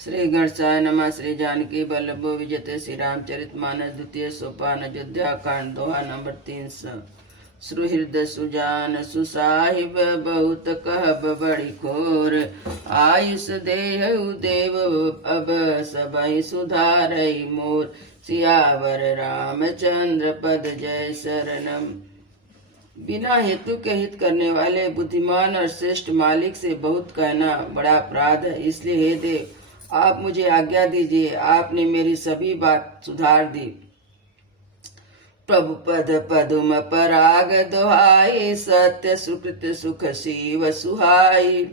श्री गणेशाय नमः। श्री जानकी वल्लभो विजयते। श्री रामचरित मानस द्वितीय सोपान अयोध्या कांड दोहा नंबर 300। सुहृद सुजान सुसाहिब बहुत कहब बड़ी खोर। आयुष देहु देव अब सबई सुधारई मोर। सियावर रामचंद्र पद जय शरणम। बिना हेतु के हित करने वाले बुद्धिमान और श्रेष्ठ मालिक से बहुत कहना बड़ा अपराध है। इसलिए हे देव, आप मुझे आज्ञा दीजिए। आपने मेरी सभी बात सुधार दी। प्रभु पद पदुम पराग दोहाई। सत्य सुकृत सुख शिव सुहाई।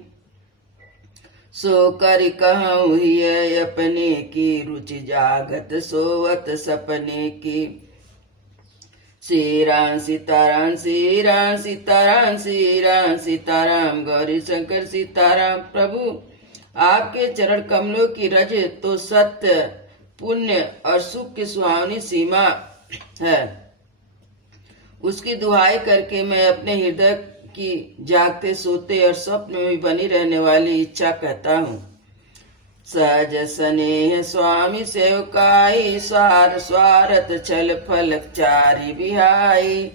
सो कर कहूँ हिय अपने की रुचि जागत सोवत सपने की। श्री राम सीताराम श्री राम सीताराम श्री राम सीताराम गौरी शंकर सीताराम। प्रभु, आपके चरण कमलों की रज तो सत्य पुण्य और सुख की सुहावनी सीमा है। उसकी दुहाई करके मैं अपने हृदय की जागते सोते और स्वप्न में भी बनी रहने वाली इच्छा कहता हूँ। सहज स्नेह स्वामी सेवकाई। स्वारथ छल फल चारि बिहाई।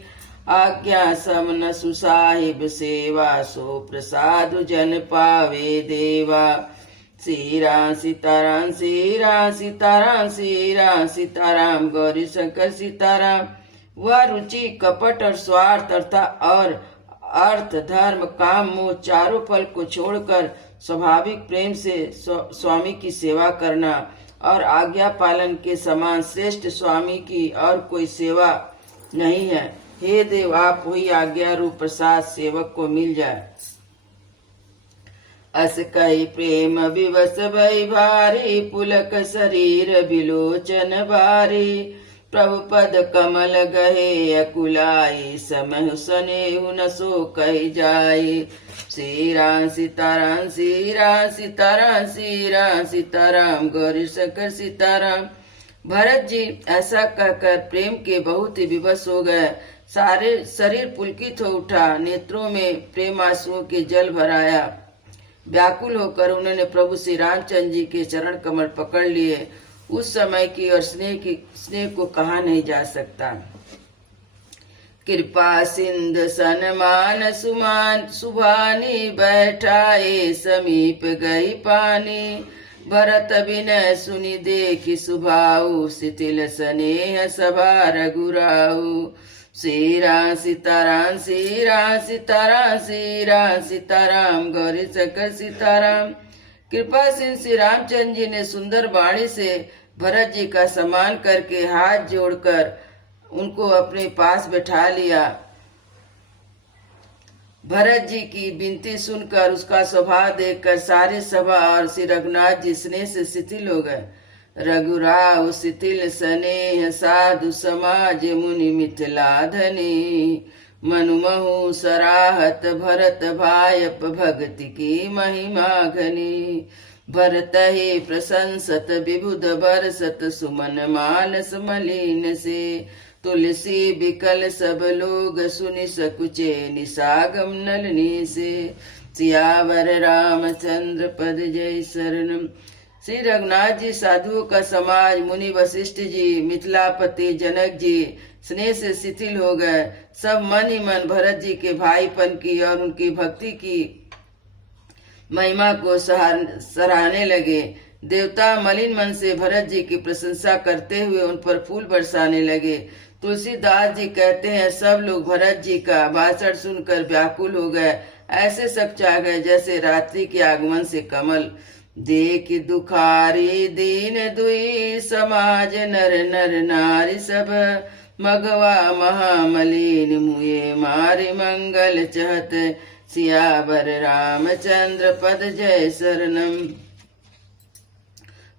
आज्ञा समन सुसाहिब सेवा। सो प्रसाद जन पावे देवा। श्री राम सीताराम श्री राम सीताराम श्री राम सीताराम गौरी शंकर सीताराम। वह रुचि कपट और स्वार्थ और अर्थ धर्म काम मोह चारों फल को छोड़कर स्वाभाविक प्रेम से स्वामी की सेवा करना और आज्ञा पालन के समान श्रेष्ठ स्वामी की और कोई सेवा नहीं है। हे देव, आप वही आज्ञा रूप प्रसाद सेवक को मिल जाए। अस कही प्रेम विवश भई भारी। पुलक शरीर बिलोचन भारी। प्रभु पद कमल गहे अकुलाई। समह सनेहु न सो कही जाई। श्री राम सीताराम श्री राम सीताराम श्री राम सीताराम गौरी शंकर सीताराम। भरत जी ऐसा कहकर प्रेम के बहुत ही विवश हो गए। सारे शरीर पुलकित हो उठा। नेत्रों में प्रेम आंसुओं के जल भराया। व्याकुल होकर उन्होंने प्रभु श्री रामचंद्र जी के चरण कमल पकड़ लिए। उस समय की और स्नेह को कहा नहीं जा सकता। कृपा सिंध सनमान सुमान सुभानी। बैठाए समीप गई पानी। भरत विनय सुनि देखि सुभाऊ। शिथिल स्नेह सभा रघुराऊ। श्री राम सीताराम श्री राम सीताराम श्री राम सीताराम गौरी शंकर सीताराम। कृपा सिंह श्री रामचंद्र जी ने सुंदर वाणी से भरत जी का सम्मान करके हाथ जोड़कर उनको अपने पास बैठा लिया। भरत जी की विनती सुनकर उसका स्वभाव देखकर सारी सभा और श्री रघुनाथ जी स्नेह से शिथिल हो गए। रघुराव शिथिल स्नेह साधु समाज मुनि मिथिला धनी। मनुमहु सराहत भरत भायप भक्ति की महिमा घनी। भरत ही प्रशंसत विबुध बरसत सुमन मानस मलिन से। तुलसी बिकल सब लोग सुनि सकुचे निसागम नलनी से। सियावर रामचंद्र पद जय शरणम। श्री रघुनाथ जी साधुओं का समाज मुनि वशिष्ठ जी मिथिलापति जनक जी स्नेह से शिथिल हो गए। सब मन ही मन भरत जी के भाईपन की और उनकी भक्ति की महिमा को सराहने लगे। देवता मलिन मन से भरत जी की प्रशंसा करते हुए उन पर फूल बरसाने लगे। तुलसीदास जी कहते हैं, सब लोग भरत जी का भाषण सुनकर व्याकुल हो गए। ऐसे सब चाह गए जैसे रात्रि के आगमन से कमल। देख दुखारी दीन दुई समाज नर नर नारी सब। मगवा महामलिन मुए मारे मंगल चहत। सियावर रामचंद्र पद जय शरणम।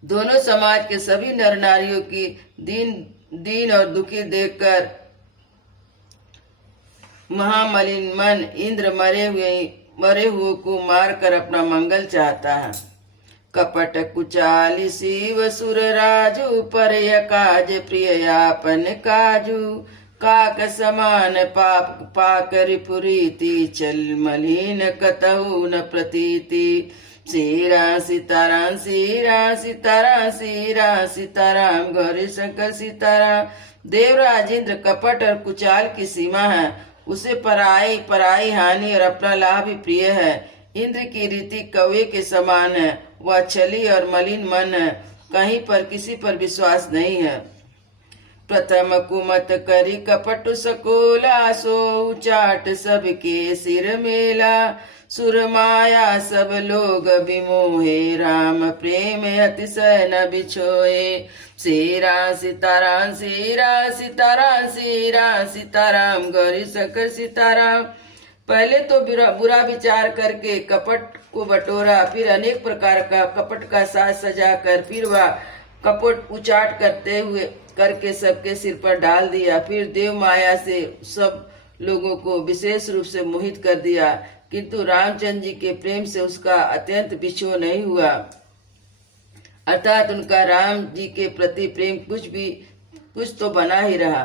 दोनों समाज के सभी नर नारियों की दीन और दुखी देखकर महामलिन मन इंद्र मरे हुए को मारकर अपना मंगल चाहता है। कपट कुचाली शिव सुर राजू। पर काज प्रिय आपन काजू। काक समान पाक रिपुरीति। चल मलिन कतहु न प्रतीति। श्री राम सीताराम श्री राम सीताराम श्री राम सीताराम गौरी शंकर सीताराम। देवराज इंद्र कपट और कुचाल की सीमा है, उसे पराई हानि और अपना लाभ ही प्रिय है। इंद्र की रीति कौवे के समान है, वह छली और मलिन मन है, कहीं पर किसी पर विश्वास नहीं है। प्रथम कुमत करी कपट सकोला, सो चाट सबके सिर मेला। सुर माया सब लोग विमोहे, राम प्रेम अतिशय न बिछोए। श्री राम सीताराम श्री राम सीताराम श्री राम सीताराम गौरी शंकर सीताराम। पहले तो बुरा विचार करके कपट को बटोरा, फिर अनेक प्रकार का कपट का साज सजा कर, फिर वह कपट उचाट करके सबके सिर पर डाल दिया। फिर देव माया से सब लोगों को विशेष रूप से मोहित कर दिया, किंतु रामचंद्र जी के प्रेम से उसका अत्यंत बिछो नहीं हुआ, अर्थात उनका राम जी के प्रति प्रेम कुछ तो बना ही रहा।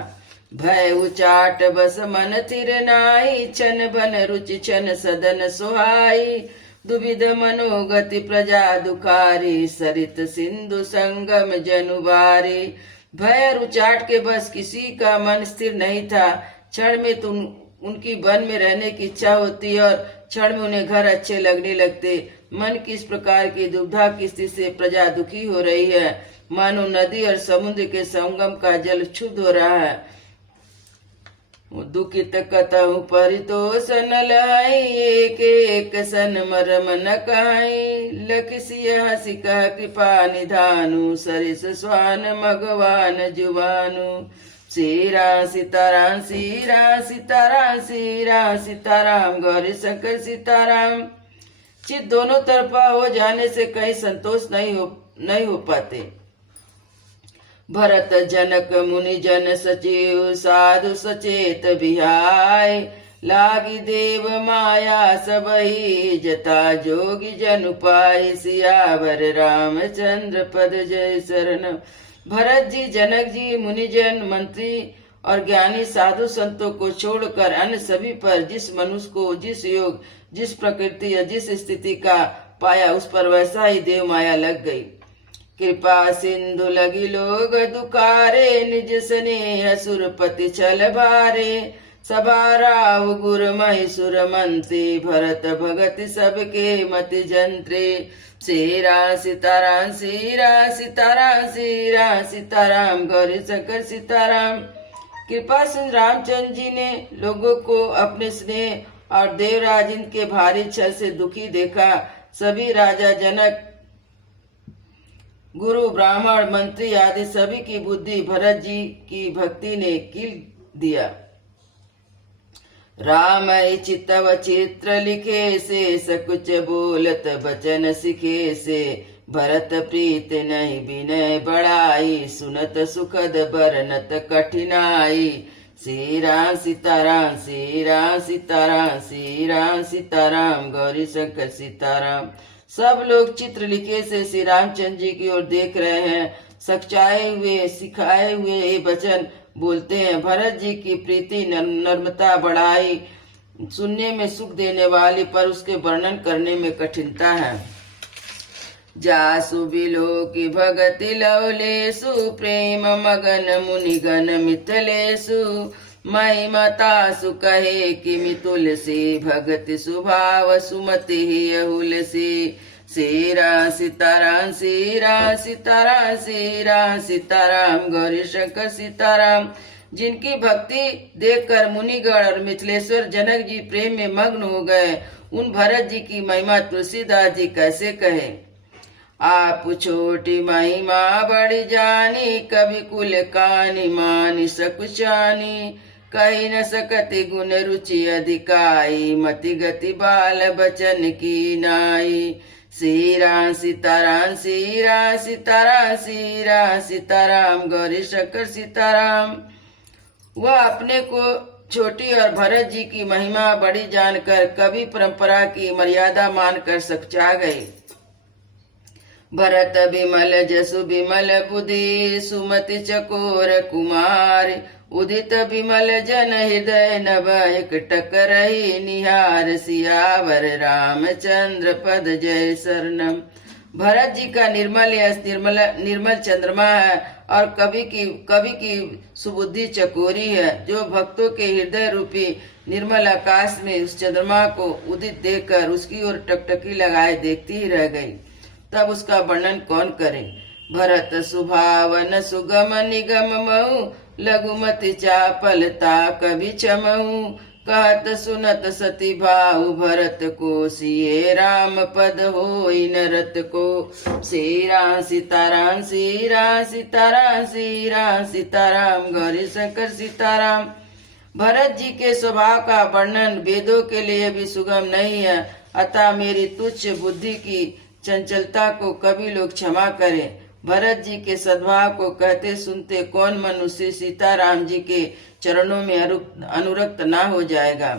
भय उचाट बस मन थिर नाई, छन बन रुचि छन सदन सुहाई। दुविध मनोगति प्रजा दुखारी, सरित सिंधु संगम जनुबारी। भय और उचाट के बस किसी का मन स्थिर नहीं था। क्षण में तुम उनकी वन में रहने की इच्छा होती और क्षण में उन्हें घर अच्छे लगने लगते। मन की इस प्रकार की दुविधा की स्थिति से प्रजा दुखी हो रही है, मानो नदी और समुद्र के संगम का जल क्षुब्ध हो रहा है। दुखित कतहु परितोष न लाई, एक एक सन मरम न कहाई। लखसिय हसी कह कृपा निधानु, सरिस स्वान मगवान जुबानु। श्री राम सीताराम श्री राम सीताराम श्री राम सीताराम गौरी शंकर सीताराम। चित दोनों तरफा हो जाने से कहीं संतोष नहीं हो पाते। भरत जनक मुनि जन सचिव, साधु सचेत बिहाय। लागी देव माया सबही, जता जोगी जन उपाय। सियावर रामचंद्र पद जय शरण। भरत जी, जनक जी, मुनिजन, मंत्री और ज्ञानी साधु संतों को छोड़कर अन्य सभी पर जिस मनुष्य को जिस योग, जिस प्रकृति या जिस स्थिति का पाया, उस पर वैसा ही देव माया लग गई। कृपा सिंधु लगी लोग दुकारे, निज स्नेह सुरपति छल भारे। सभा राव गुर महिसुर मंत्री, भरत भगत सबके मति जंत्री। श्री राम सीताराम श्री राम सीताराम श्री राम सीताराम गौरी शंकर सीताराम। कृपा सिंह रामचंद्र जी ने लोगों को अपने स्नेह और देवराज इंद्र के भारी छल से दुखी देखा। सभी राजा जनक, गुरु, ब्राह्मण, मंत्री आदि सभी की बुद्धि भरत जी की भक्ति ने कील दिया। राम चितव चित्र लिखे से, सकुच बोलत बचन सिखे से। भरत प्रीत नहीं विनय बढ़ाई, सुनत सुखद बरनत कठिनाई। श्री राम सीताराम श्री राम सीताराम श्री राम सीताराम गौरी शंकर सीताराम। सब लोग चित्र लिखे से श्री रामचंद्र जी की ओर देख रहे हैं। सच्चाए हुए सिखाए हुए ये वचन बोलते हैं। भरत जी की प्रीति नर्मता बढ़ाई, सुनने में सुख देने वाली, पर उसके वर्णन करने में कठिनता है। जासु बिलो की भगति लवलेसु, प्रेम मगन मुनिगण मिथलेसु। महिमतासु कहे कि मितुलसी, भगति सुभाव सुमति अहुलसी। श्री राम सीताराम श्री राम सीताराम श्री राम सीताराम गौरी शंकर सीताराम। जिनकी भक्ति देखकर मुनिगण और मिथिलेश्वर जनक जी प्रेम में मग्न हो गए, उन भरत जी की महिमा तुलसीदास जी कैसे कहे। आप छोटी महिमा बड़ी जानी, कभी कुल कानी मानी सकुचानी। कही न सकति गुण रुचि अधिकाई, मति गति बाल बचन की नाई। श्री राम सीताराम श्री राम सीताराम श्री राम सीताराम गौरी शंकर सीताराम। वह अपने को छोटी और भरत जी की महिमा बड़ी जानकर कवि परंपरा की मर्यादा मानकर सकचा गए। भरत विमल जसु विमल बुद्धि, सुमति चकोर कुमार। उदित विमल जन हृदय नभ एकटक रही निहार सियावर रामचंद्र पद जय शरणम। भरत जी का निर्मल यश निर्मल चंद्रमा है और कवि की सुबुद्धि चकोरी है, जो भक्तों के हृदय रूपी निर्मल आकाश में उस चंद्रमा को उदित देखकर उसकी ओर टकटकी लगाए देखती ही रह गई। तब उसका वर्णन कौन करे। भरत सुभावन सुगम निगम मऊ लघुमति चापलता कवि चमऊ। कहत सुनत सती भाऊ भरत को सिए राम पद होई नरत को। श्रीराम सीताराम श्रीराम सीताराम श्रीराम सीताराम गौरी शंकर सीताराम। भरत जी के स्वभाव का वर्णन वेदों के लिए भी सुगम नहीं है, अतः मेरी तुच्छ बुद्धि की चंचलता को कवि लोग क्षमा करें। भरत जी के सद्भाव को कहते सुनते कौन मनुष्य सीताराम जी के चरणों में अनुरक्त ना हो जाएगा।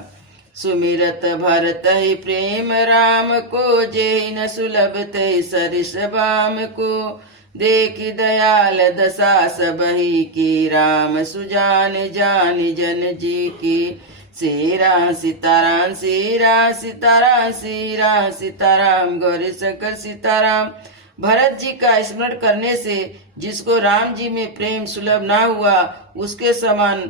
सुमिरत भरत ही प्रेम राम को जे न सुलभ ते सरिस बाम को। देखी दयाल दशा सबही की राम सुजान जान जन जी की। श्रीराम सीताराम श्रीराम सीताराम श्रीराम सीताराम गौरी शंकर सीताराम। भरत जी का स्मरण करने से जिसको राम जी में प्रेम सुलभ ना हुआ, उसके समान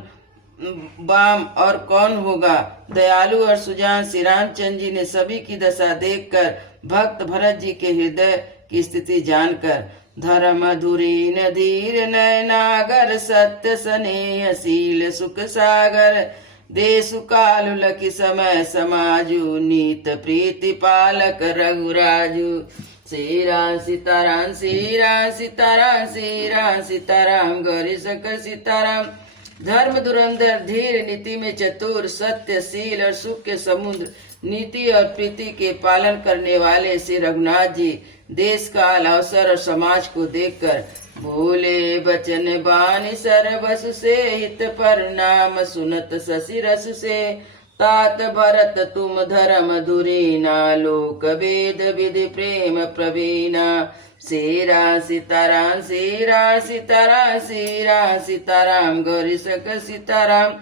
बाम और कौन होगा। दयालु और सुजान श्री रामचंद्र जी ने सभी की दशा देखकर भक्त भरत जी के हृदय की स्थिति जानकर धर्म धुरी धीर नयनागर सत्य स्नेहशील सुख सागर। देशु कालु लखि समय समाजु नीत प्रीति पालक रघुराजु। श्रीराम सीताराम श्रीराम सीताराम श्रीराम सीताराम गौरी शंकर सीताराम। धर्म धुरंधर धीर नीति में चतुर सत्यशील और सुख के समुद्र नीति और प्रीति के पालन करने वाले श्री रघुनाथ जी देश काल अवसर और समाज को देखकर भोले बचन बानी सरबसु से हित पर नाम सुनत शशि रसु से। तात भरत तुम धर्म धुरीना लोक वेद विधि प्रेम प्रवीणा। श्रीराम सीताराम श्रीराम सीताराम श्रीराम सीताराम गौरी शंकर सीताराम।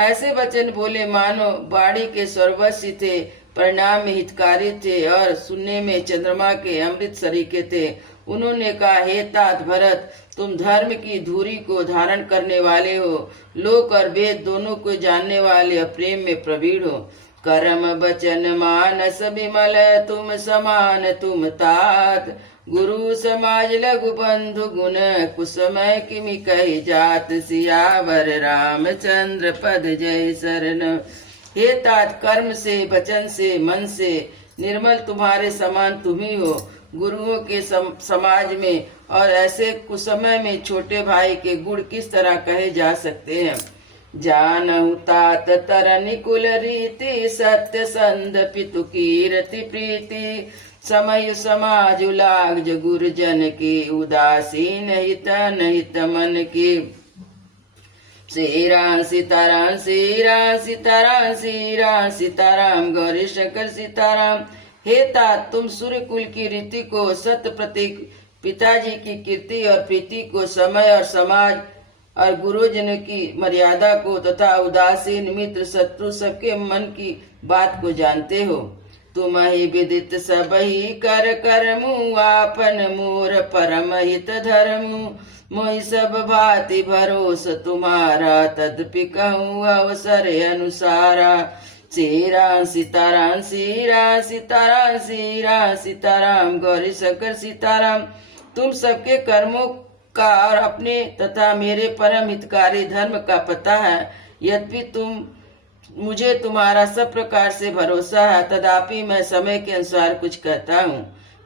ऐसे वचन बोले मानो बाड़ी के सर्वस्वी थे, परिणाम में हितकारी थे और सुनने में चंद्रमा के अमृत सरीखे थे। उन्होंने कहा, हे तात भरत, तुम धर्म की धुरी को धारण करने वाले हो, लोक और वेद दोनों को जानने वाले और प्रेम में प्रवीण हो। कर्म बचन मानस विमल तुम समान तुम तात। गुरु समाज लघु बंधु गुण कुसमय किमि कही जात। सियावर रामचंद्र पद जय शरण। हे तात, कर्म से वचन से मन से निर्मल तुम्हारे समान तुम ही हो। गुरुओं के समाज में और ऐसे कुसमय में छोटे भाई के गुण किस तरह कहे जा सकते हैं। जानहु तात तरनि कुल रीति सत्य संद पितु कीरति प्रीति। समय समाज लाग गुरुजन की उदासीन हित नहित मन की। श्रीराम सीताराम श्रीराम सीताराम श्रीराम सीताराम गौरी शंकर सीताराम। हे तात, तुम सूर्य कुल की रीति को सत्य प्रतीक, पिताजी की कीर्ति और प्रीति को, समय और समाज और गुरुजन की मर्यादा को तथा उदासीन मित्र शत्रु सबके मन की बात को जानते हो। तुम ही विदित सब ही कर करमु आपन मोर परम हित धर्मु। मोहि सब भांति भरोस तुम्हारा तदपि कहूँ अवसर अनुसारा। श्रीराम सीताराम श्रीराम सीताराम श्रीराम सीताराम गौरी शंकर सीताराम। तुम सबके कर्मों का और अपने तथा मेरे परम हितकारी धर्म का पता है, यद्यपि मुझे तुम्हारा सब प्रकार से भरोसा है, तथापि मैं समय के अनुसार कुछ कहता हूँ।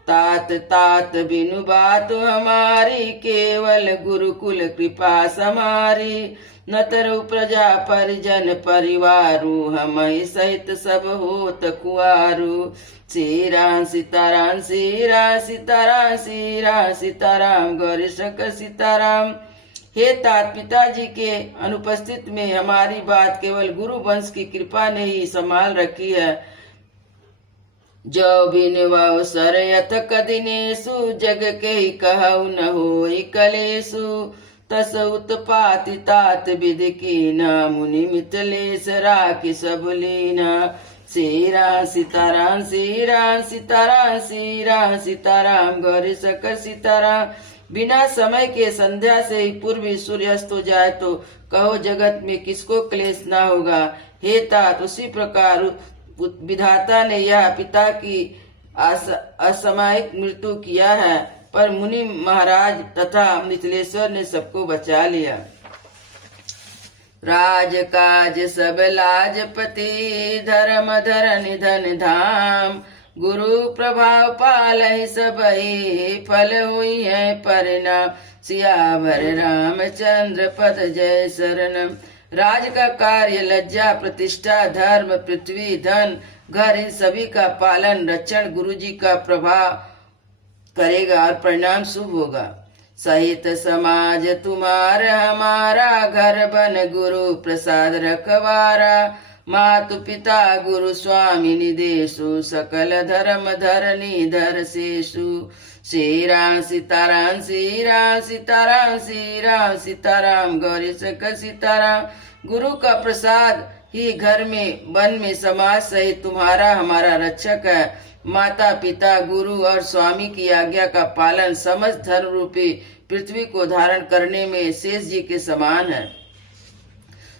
तात तात बिनु बात हमारी, केवल गुरुकुल कृपा समारी। न तरु प्रजा परिजन परिवारु, हम सहित सब होत कुआरु। श्रीराम सीताराम श्रीराम सीताराम श्रीराम सीताराम गौरी शंकर सीताराम। हे तात, पिताजी के अनुपस्थित में हमारी बात केवल गुरु वंश की कृपा ने ही संभाल रखी है। जो बिनवसर यथ कदिनेषु, जग के ही कहु न होई कलेषु। तस उत्पाति तात विधि कीना मुनि मिथिलेश राखी सब लीना। श्री राम सीताराम श्री राम सीताराम श्री राम सीताराम गौरी शंकर सीताराम। बिना समय के संध्या से ही पूर्वी सूर्यास्त हो जाए तो कहो जगत में किसको क्लेश ना होगा। हे तात, उसी प्रकार विधाता ने यह पिता की असामयिक मृत्यु किया है, पर मुनि महाराज तथा मिथिलेश्वर ने सबको बचा लिया। राज काज सब लाजपति धर्म धरन धन धाम। गुरु प्रभाव पालहि सबहि फल हुई है परिणाम। सियावर रामचंद्र पद जय शरणम। राज का कार्य लज्जा प्रतिष्ठा धर्म पृथ्वी धन घर इन सभी का पालन रक्षण गुरु जी का प्रभाव करेगा और परिणाम शुभ होगा। सहित समाज तुम्हार हमारा घर बन गुरु प्रसाद रखवारा। मातु पिता गुरु स्वामी निदेशु सकल धर्म धरनी धर शेषु। श्री राम सीताराम श्री राम सीताराम श्री राम सीताराम गौरी शंकर सीताराम। गुरु का प्रसाद ही घर में वन में समाज सहित तुम्हारा हमारा रक्षक है। माता पिता गुरु और स्वामी की आज्ञा का पालन समस्त धर्म रूपी पृथ्वी को धारण करने में शेष जी के समान है।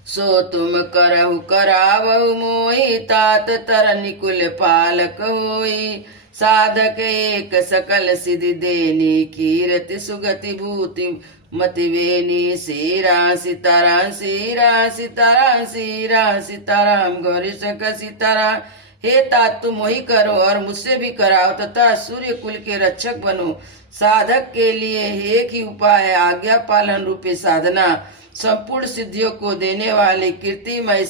सो तुम करहु करावहु मोहि तात तर निकुल पालक होई। साधक एक सकल सिद्धि देनी कीर्ति सुगति भूति मति वेनी। श्री राम सीताराम श्री राम सीताराम श्री राम सीताराम गौरी शंकर सीताराम। हे तात, तुम वही करो और मुझसे भी कराओ तथा सूर्य कुल के रक्षक बनो। साधक के लिए एक ही उपाय है, आज्ञा पालन रूपी साधना। संपूर्ण सिद्धियों को देने वाली कीर्तिमय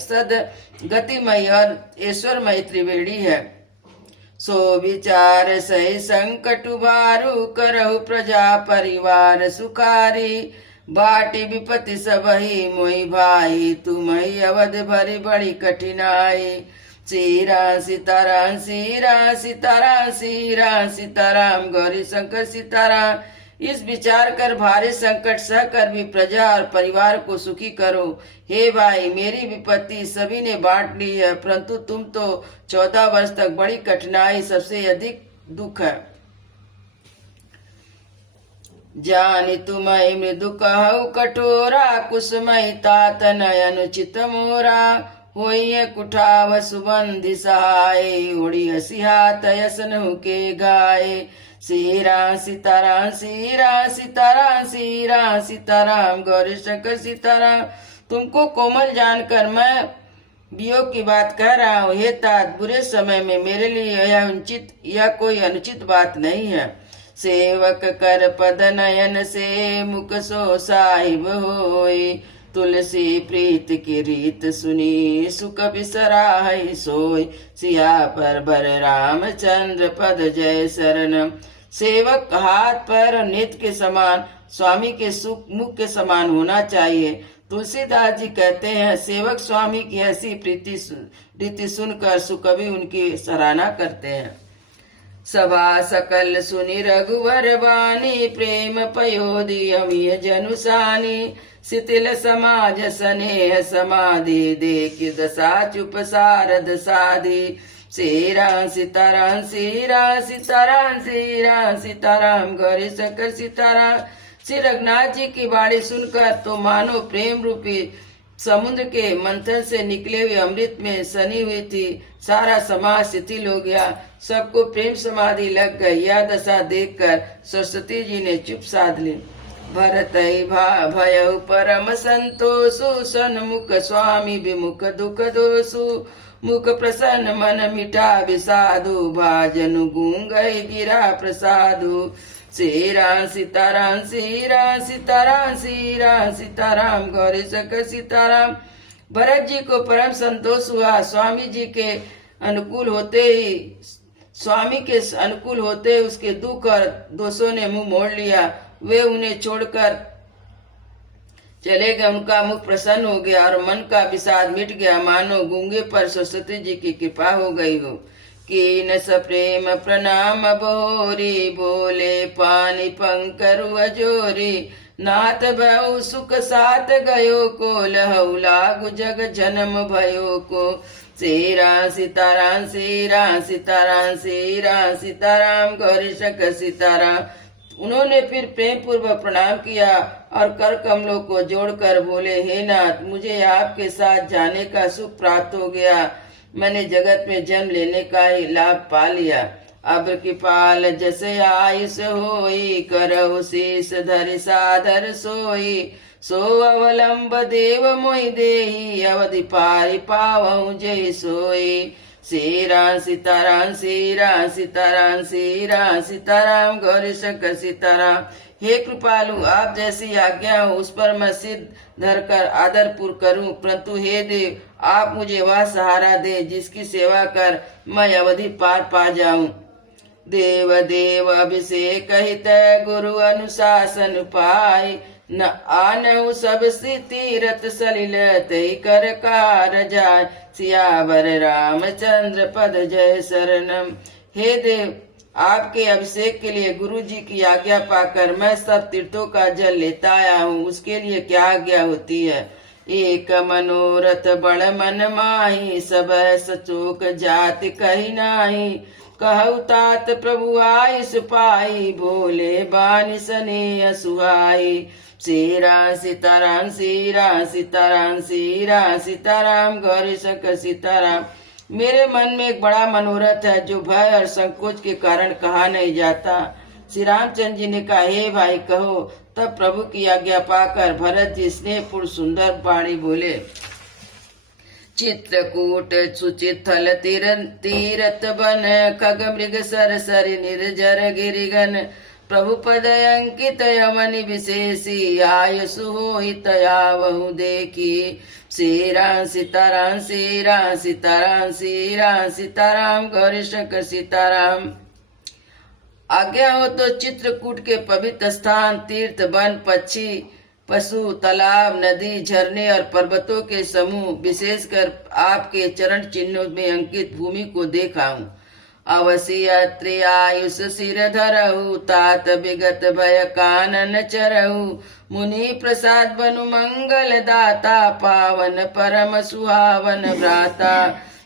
सदगतिमय और ईश्वरमय त्रिवेणी है। सो विचार सही संकट उबारू करहु प्रजा परिवार सुखारी। बाटी विपत्ति सबहि मोहि भाई तुम्हि अवध भरी बड़ी कठिनाई। श्री राम सीताराम श्री राम सीताराम श्री राम सीताराम गौरी शंकर सीताराम। इस विचार कर भारी संकट सह कर भी प्रजा और परिवार को सुखी करो। हे भाई, मेरी विपत्ति सभी ने बांट ली है, परंतु तुम तो 14 वर्ष तक बड़ी कठिनाई सबसे अधिक दुख है। जानि तुम्हि मृदु कहु कठोरा कुसुमहि तात अनुचित मोरा। होइए कुठाव सुबंधि सहाय उड़ी हसिहात यसनु के गाये। श्री राम सीताराम श्री राम सीताराम श्री राम सीताराम गौरी शंकर सीताराम। तुमको कोमल जानकर मैं वियोग की बात कह रहा हूँ। हे तात, बुरे समय में मेरे लिए यह कोई अनुचित बात नहीं है। सेवक कर पद नयन से मुख सो साहिब होय। तुलसी प्रीत की रीत सुनी सुख बिसराहि सोय। सिया पर बर रामचंद्र पद जय शरणम। सेवक हाथ पैर और नेत्र के समान स्वामी के मुख के समान होना चाहिए। तुलसीदास जी कहते हैं, सेवक स्वामी की ऐसी प्रीति सुनकर सुकवि उनकी सराहना करते हैं। सभा सकल सुनि रघुवर बानी प्रेम पयोधि अमीय जनुसानी। शिथिल समाज स्नेह समाधि देखि दशा चुप सारद साधि। श्री राम सीताराम श्री राम सीताराम श्री राम सीताराम गौरी शंकर सीताराम। श्री रघुनाथ जी की वाणी सुनकर तो मानो प्रेम रूपी समुद्र के मंथन से निकले हुए अमृत में सनी हुई थी। सारा समाज शिथिल हो गया, सबको प्रेम समाधि लग गई। यह दशा देखकर सरस्वती जी ने चुप साध ली। भरत भयउ परम संतोषु सन्मुख स्वामी विमुख दुख दोषु। मुख प्रसन्न मन मिठा विषादु भाजनु गूंगई गिरा प्रसादु। श्री राम सीताराम श्री राम सीताराम श्री राम सीताराम गौरी शंकर सीताराम। भरत जी को परम संतोष हुआ। स्वामी के अनुकूल होते उसके दुख और दोषों ने मुंह मोड़ लिया। वे उन्हें छोड़कर चले गए। उनका मुख प्रसन्न हो गया और मन का विषाद मिट गया, मानो गूंगे पर सरस्वती जी की कृपा हो गई हो। कीन सप्रेम प्रणाम बोरी बोले पानी पंकरु अजोरी। नाथ भयउ सुख साथ गयो को, लहु लागु जग जन्म भयो को। सीरा सीताराम सीरा सीताराम सीरा सीताराम गौरी शंकर सीताराम। उन्होंने फिर प्रेम पूर्वक प्रणाम किया और कर कमलों को जोड़कर बोले, हे नाथ, मुझे आपके साथ जाने का सुख प्राप्त हो गया। मैंने जगत में जन्म लेने का ही लाभ पा लिया। अब कृपाल जैसे आयुष होई, करहु शीस धरि सादर सोई। सो अवलंब देव मोहि देहि, अवधि पारि पावहु जय सोई। सीरा सीताराम सीरा सीताराम सीरा सीताराम गौरी शंकर सीताराम। हे कृपालु, आप जैसी आज्ञा हो उस पर मैं सिद्ध धरकर आदरपूर्व करूं, परंतु हे देव, आप मुझे वह सहारा दे जिसकी सेवा कर मैं अवधि पार पा जाऊं। देव देव अभिषेक हित, गुरु अनुशासन पाई। न आनहु सब तीरथ सलिल, तई कर कार जाय। सियावर रामचंद्र पद जय शरणम। हे देव, आपके अभिषेक के लिए गुरु जी की आज्ञा पाकर मैं सब तीर्थों का जल लेता आया हूँ, उसके लिए क्या आज्ञा होती है। एक मनोरथ बड़ मन माही, सब सचोक जाति कही नाही। कहु तात प्रभु आयुष पाई, भोले बानी सने सुहाई। सीरा सीताराम सीरा सीताराम सीरा सीताराम गौरी शंकर सीताराम। मेरे मन में एक बड़ा मनोरथ है जो भय और संकोच के कारण कहा नहीं जाता। श्री रामचंद्र जी ने कहा, हे भाई कहो। तब प्रभु की आज्ञा पाकर भरत जी स्नेहपूर्ण सुंदर वाणी बोले। चित्रकूट सुचित थल तीरथ बन, खग मृग सर सरि निर्जर गिरिगन। प्रभु पद अंकित यमनि विशेषी, आयुषु होहित आवहु देखी। सीरा सीताराम सीरा सीताराम सीरा सीताराम गौरी शंकर सीताराम। आज्ञा हो तो चित्रकूट के पवित्र स्थान, तीर्थ, वन, पक्षी, पशु, तालाब, नदी, झरने और पर्वतों के समूह, विशेषकर आपके चरण चिन्हों में अंकित भूमि को देखा हूँ। अवसी अत्रि आयुष सिर धरहु, तात विगत भय कानन चरहु। मुनि प्रसाद बनु मंगल दाता, पावन परम सुहावन भ्राता।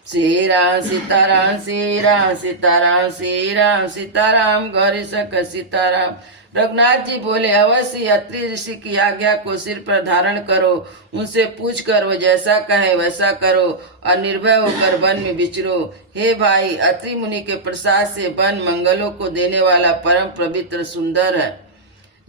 सीरा सीताराम सीरा सीताराम सीरा सीताराम गौरी शंकर सीताराम। रघुनाथ जी बोले, अवश्य अत्रि ऋषि की आज्ञा को सिर पर धारण करो, उनसे पूछ कर वो जैसा कहे वैसा करो और निर्भय होकर वन में विचरो। हे भाई, अत्रि मुनि के प्रसाद से वन मंगलों को देने वाला परम पवित्र सुंदर है।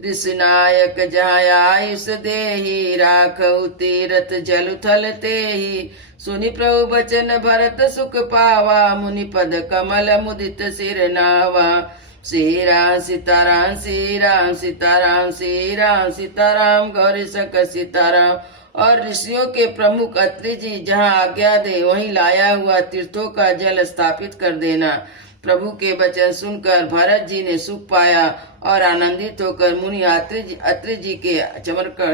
ऋषि नायक जहाँ आयुष देहि, राखउ तीरथ जल थल तेहि। सुनि प्रभु बचन भरत सुख पावा, मुनि पद कमल मुदित सिर नावा। सीरा सीताराम सीरा सीताराम सीरा सीताराम गौरी शंकर सीताराम। और ऋषियों के प्रमुख अत्रि जी जहाँ आज्ञा दे वहीं लाया हुआ तीर्थों का जल स्थापित कर देना। प्रभु के वचन सुनकर भरत जी ने सुख पाया और आनंदित होकर मुनि अत्रि जी के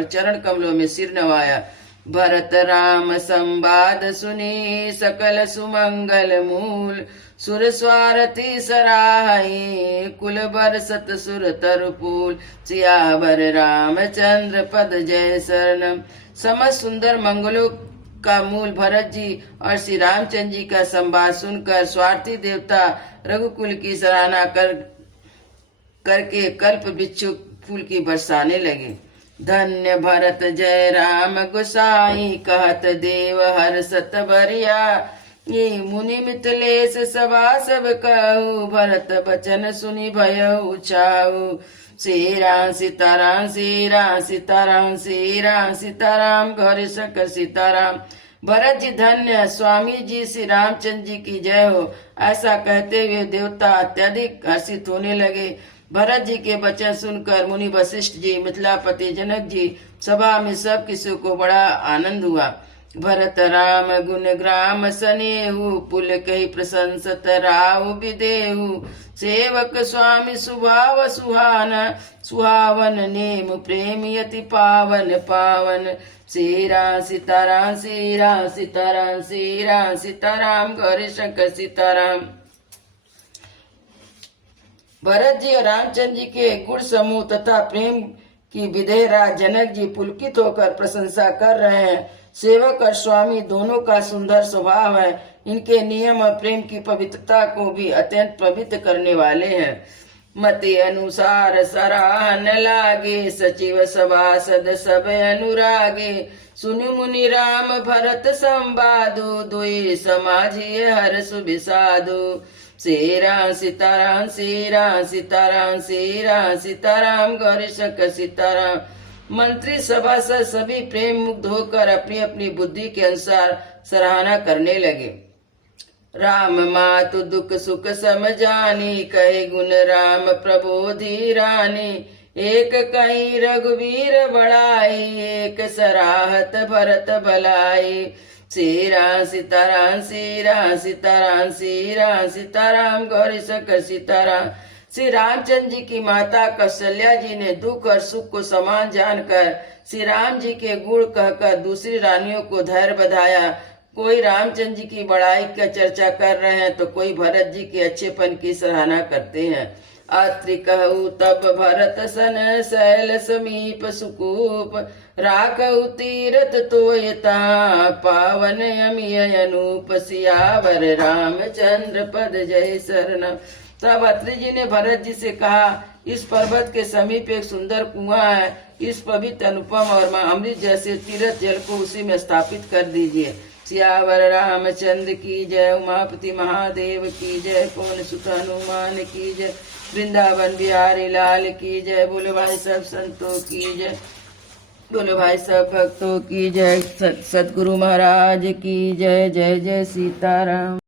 चरण कमलों में सिर नवाया। भरत राम संवाद सुनी, सकल सुमंगल मूल। सुर स्वारथी सराही, कुल बरसत सुर तरुपूल। सियावर रामचंद्र पद जय शरणम। समस्त सुंदर मंगलों का मूल भरत जी और श्री रामचंद्र जी का संवाद सुनकर स्वार्थी देवता रघुकुल की सराहना करके कल्प बिच्छू फूल की बरसाने लगे। धन्य भरत जय राम गोसाई, कहत देव हर सत बरिया। ये मुनि मिथिलेश सभा सब कहू, भरत बचन सुनि भयउ छाऊ। सीरा सीताराम सीरा सीताराम सीरा सीताराम गौरी शंकर सीताराम। भरत जी धन्य, स्वामी जी श्री रामचंद्र जी की जय हो। ऐसा कहते हुए देवता अत्यधिक हर्षित होने लगे। भरत जी के वचन सुनकर मुनि वशिष्ठ जी, मिथिलापति जनक जी, सभा में सब किसी को बड़ा आनंद हुआ। भरत राम गुण ग्राम सनेहु, पुल कही प्रशंसत राव विदेहु। सेवक स्वामी स्वभाव सुहाना, सुहावन नेम प्रेम यति पावन पावन। सीरा सीताराम सीरा सीताराम सीरा सीताराम गौरी शंकर सीताराम। भरत जी और रामचंद्र जी के गुण समूह तथा प्रेम कि विदेहराज जनक जी पुलकित होकर प्रशंसा कर रहे हैं। सेवक और स्वामी दोनों का सुंदर स्वभाव है। इनके नियम और प्रेम की पवित्रता को भी अत्यंत पवित्र करने वाले हैं। मते अनुसार सराहन लागे, सचिव सभासद सब अनुरागे। सुनि मुनि राम भरत संवादो, दुई समाजिए हर्ष विषादो। श्री राम सीताराम, श्री राम सीताराम, श्री राम सीताराम, गौरी शंकर सीताराम। मंत्री सभासद सभी प्रेम मुग्ध होकर अपनी अपनी बुद्धि के अनुसार सराहना करने लगे। राम मातु दुख सुख समझानी, कहे गुण राम प्रबोधि रानी। एक कहीं रघुवीर बड़ाई, एक सराहत भरत भलाई। श्री राम सीताराम, श्री राम सीताराम, श्री राम सीताराम, गौरी शंकर सीताराम। श्री रामचंद्र जी की माता कौशल्या जी ने दुख और सुख को समान जानकर श्री राम जी के गुण कहकर दूसरी रानियों को धैर्य बधाया। कोई रामचंद्र जी की बड़ाई का चर्चा कर रहे हैं तो कोई भरत जी के अच्छेपन की सराहना करते हैं। अत्रि कहु तब भरत सन, शैल समीप सुकूप। राखउ तीरथ तोयता, पावन अमिय अनूप। सियावर रामचंद्र पद जय शरण। तब अत्रि जी ने भरत जी से कहा, इस पर्वत के समीप एक सुंदर कुआं है। इस पवित्र अनुपम और अमृत जैसे तीर्थ जल को उसी में स्थापित कर दीजिए। सियावर रामचंद्र की जय। उमापति महादेव की जय। पवन सुत हनुमान की जय। वृंदावन बिहारी लाल की जय। बोलो भाई सब संतों की जय। बोलो भाई सब भक्तों की जय। सतगुरु महाराज की जय। जय जय सीताराम।